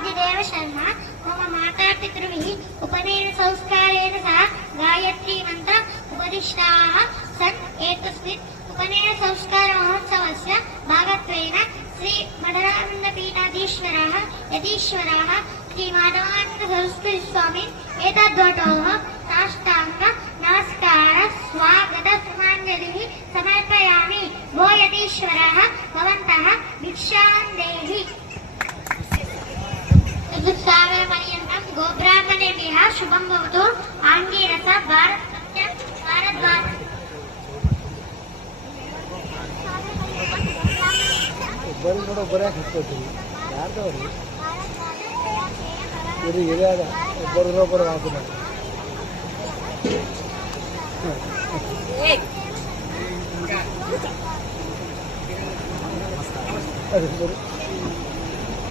आदिदेव शर्मा मम मातापितृभिः उपनयन संस्कारेण सह गायत्री मंत्र उपदिष्टाः सन् एतस्मिन् उपनयन संस्कार महोत्सवस्य भागत्वेन श्री मधुरानंद पीठाधीश्वरः यतीश्वरः श्री माधवानंद सरस्वती स्वामी एतद्वटोः साष्टांग नमस्कार स्वागत सुमांजलिः समर्पयामि। भो यतीश्वरः भवन्तः भिक्षां देहि। ऋतुसागरपर्यन्तं गोब्राह्मणेभ्यः शुभं भवतु। आङ्गीरस भारत सत्यं भारद्वाज। ಒಬ್ಬರೇ ಹಾಕ್ಕೊಳ್ತೀವಿ ಯಾರ್ದವ್ರು ಇದು ಇದೆ ಅದ ಒಬ್ಬರೊಬ್ಬರು ಹಾಕೋದು